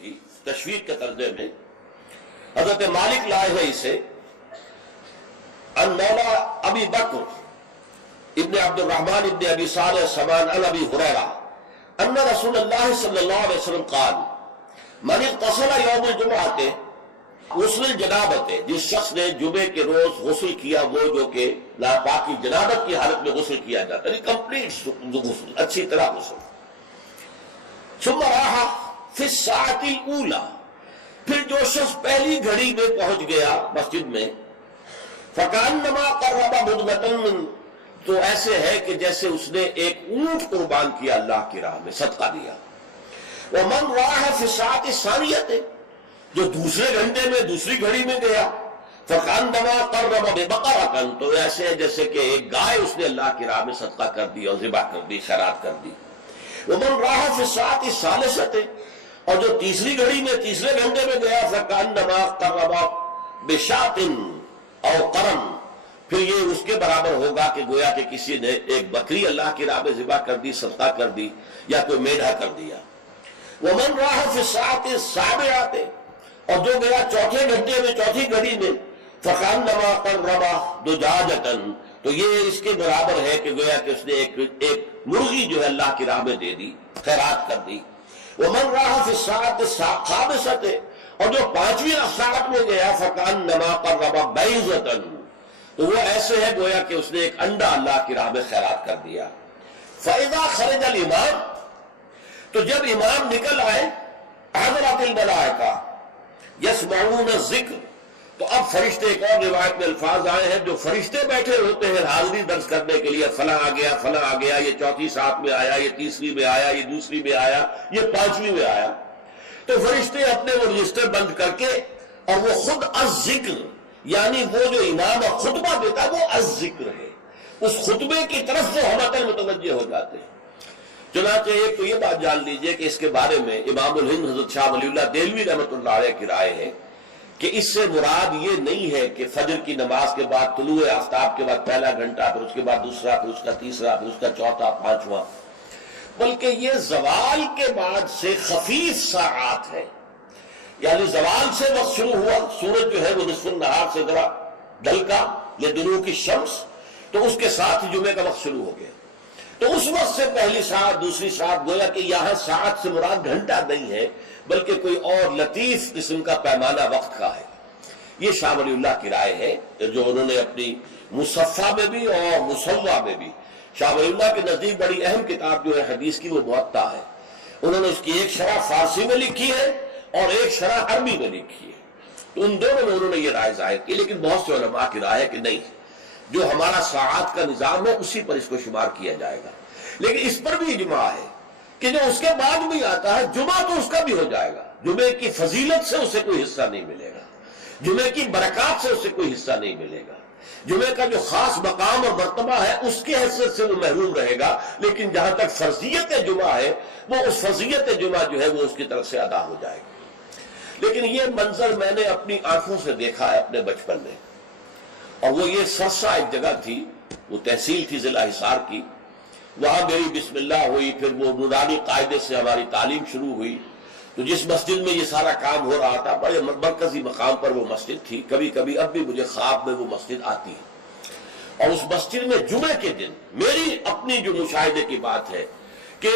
کی تشویق کے ترجمے میں حضرت مالک لائے ہیں اسے ان مولا ابی بکر ابن عبد الرحمن ابن ابی صالح سمان عن ابی ہریرہ ان رسول اللہ صلی اللہ علیہ وسلم قال من اغتسل یوم الجمعہ غسل الجنابت، جس شخص نے جمعے کے روز غسل کیا، وہ جو کہ ناپاکی جنابت کی حالت میں غسل کیا جاتا ہے، کمپلیٹ غسل، اچھی طرح غسل. ثم راح فی الساعۃ الاولی، پھر جو شخص پہلی گھڑی میں پہنچ گیا مسجد میں، فکأنما قرب بدنۃ، تو ایسے ہے کہ جیسے اس نے ایک اونٹ قربان کیا اللہ کی راہ میں، صدقہ دیا. ومن راح فی الساعۃ الثانیۃ، جو دوسرے گھنٹے میں دوسری گھڑی میں گیا، فکأنما قرب ببقرۃ، تو ایسے ہے جیسے کہ ایک گائے اس نے اللہ کی راہ میں صدقہ کر دی اور ذبح کر دی، خیرات کر دی. ومن راح فی الساعۃ الثالثۃ، اور جو تیسری گھڑی میں تیسرے گھنٹے میں گیا، فکأنما قرب بشاۃ او قرن، پھر یہ اس کے برابر ہوگا کہ گویا کہ کسی نے ایک بکری اللہ کی راہ میں ذبح کر دی، صدقہ کر دی، یا کوئی میڑھا کر دیا. ومن راح فی الساعۃ السابعۃ، اور جو گیا چوتھے گھنٹے میں چوتھی گھڑی میں، فکأنما قرب دجاجۃ، تو یہ اس کے برابر ہے کہ گویا کہ اس نے ایک مرغی جو ہے اللہ کی راہ میں دے دی، خیرات کر دی. ومن راح فی الساعۃ الخامسۃ، اور جو پانچویں ساعت میں گیا، فکأنما قرب بیضۃ، تو وہ ایسے ہے گویا کہ اس نے ایک انڈا اللہ کی راہ میں خیرات کر دیا. فإذا خرج الامام، تو جب امام نکل آئے، حضرت الملائکہ یسمعون الذکر، تو اب فرشتے، ایک اور روایت میں الفاظ آئے ہیں جو فرشتے بیٹھے ہوتے ہیں حاضری درج کرنے کے لیے، فلاں آ گیا، فلاں آ گیا، یہ چوتھی ساتھ میں آیا، یہ تیسری میں آیا، یہ دوسری میں آیا، یہ پانچویں میں آیا. تو فرشتے اپنے وہ رجسٹر بند کر کے، اور وہ خود الذکر، یعنی وہ جو امام خطبہ دیتا ہے وہ الذکر ہے، اس خطبے کی طرف وہ ہمتن متوجہ ہو جاتے ہیں. چنانچہ ایک تو یہ بات جان لیجئے کہ اس کے بارے میں امام الہند حضرت شاہ ولی اللہ دہلوی رحمۃ اللہ علیہ کی رائے ہے کہ اس سے مراد یہ نہیں ہے کہ فجر کی نماز کے بعد طلوع آفتاب کے بعد پہلا گھنٹہ، پھر اس کے بعد دوسرا، پھر اس کا تیسرا، پھر اس کا چوتھا، پانچواں، بلکہ یہ زوال کے بعد سے خفیف ساعات ہے. یعنی زوال سے وقت شروع ہوا، سورج جو ہے وہ نصف النہار سے ذرا ڈھل کا لدنو کی شمس، تو اس کے ساتھ ہی جمعے کا وقت شروع ہو گیا. تو اس وقت سے پہلی ساعت، دوسری ساعت، گویا کہ یہاں ساعت سے مراد گھنٹہ نہیں ہے بلکہ کوئی اور لطیف قسم کا پیمانہ وقت کا ہے. یہ شاہ ولی اللہ کی رائے ہے جو انہوں نے اپنی مصفہ میں بھی اور مصوہ میں بھی، شاہ ولی اللہ کے نزدیک بڑی اہم کتاب جو ہے حدیث کی وہ موطا ہے. انہوں نے اس کی ایک شرح فارسی میں لکھی ہے اور ایک شرح عربی میں لکھی ہے. تو ان دونوں میں انہوں نے یہ رائے ظاہر کی، لیکن بہت سے علماء کی رائے ہے کہ نہیں، جو ہمارا ساعات کا نظام ہے اسی پر اس کو شمار کیا جائے گا. لیکن اس پر بھی اجماع ہے کہ جو اس کے بعد بھی آتا ہے جمعہ تو اس کا بھی ہو جائے گا، جمعے کی فضیلت سے اسے کوئی حصہ نہیں ملے گا، جمعے کی برکات سے اسے کوئی حصہ نہیں ملے گا، جمعے کا جو خاص مقام اور مرتبہ ہے اس کی حیثیت سے وہ محروم رہے گا. لیکن جہاں تک فرضیت جمعہ ہے، وہ اس فرضیت جمعہ جو ہے وہ اس کی طرف سے ادا ہو جائے گا. لیکن یہ منظر میں نے اپنی آنکھوں سے دیکھا ہے اپنے بچپن میں، اور وہ یہ سرسا ایک جگہ تھی، وہ تحصیل تھی ضلع حصار کی، وہاں میری بسم اللہ ہوئی، پھر وہ نورانی قاعدے سے ہماری تعلیم شروع ہوئی. تو جس مسجد میں یہ سارا کام ہو رہا تھا، بڑے مرکزی مقام پر وہ مسجد تھی. کبھی کبھی اب بھی مجھے خواب میں وہ مسجد آتی ہے، اور اس مسجد میں جمعے کے دن میری اپنی جو مشاہدے کی بات ہے کہ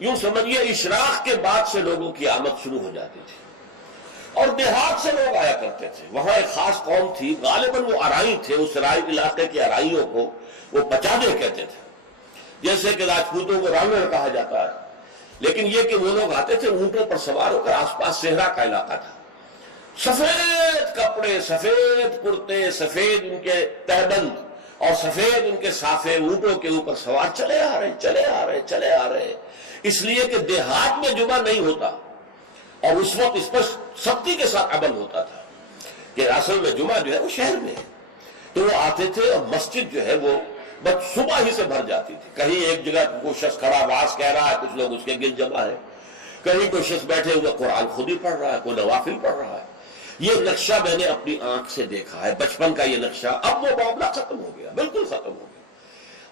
یوں سمجھیے اشراق کے بعد سے لوگوں کی آمد شروع ہو جاتی تھی، اور دیہات سے لوگ آیا کرتے تھے. وہاں ایک خاص قوم تھی، غالباً وہ ارائی تھے، اس رائی علاقے کے ارائیوں کو وہ پچادے کہتے تھے، جیسے کہ راجپوتوں کو رانگڑ کہا جاتا ہے. لیکن یہ کہ وہ لوگ آتے تھے اونٹوں پر سوار ہو کر، آس پاس صحرا کا علاقہ تھا، سفید کپڑے، سفید کرتے، سفید ان کے تہبند اور سفید ان کے صافے، اونٹوں کے اوپر سوار چلے آ رہے چلے آ رہے چلے آ رہے. اس لیے کہ دیہات میں جمعہ نہیں ہوتا، اور اس وقت اس پر سختی کے ساتھ عمل ہوتا تھا کہ اصل میں جمعہ جو ہے وہ شہر میں ہے. تو وہ آتے تھے اور مسجد جو ہے وہ بس صبح ہی سے بھر جاتی تھی. کہیں ایک جگہ کوئی شخص کھڑا آواز کہہ رہا ہے، کچھ لوگ اس کے گرد جمع ہے، کہیں کوئی شخص بیٹھے ہوئے قرآن خود ہی پڑھ رہا ہے، کوئی نوافل پڑھ رہا ہے. یہ نقشہ میں نے اپنی آنکھ سے دیکھا ہے، بچپن کا یہ نقشہ. اب وہ معاملہ ختم ہو گیا، بالکل ختم ہو گیا.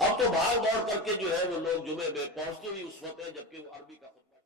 اب تو بھاگ دوڑ کر کے جو ہے وہ لوگ جمعے میں پہنچتے بھی اس وقت ہیں جبکہ وہ عربی کا خطبہ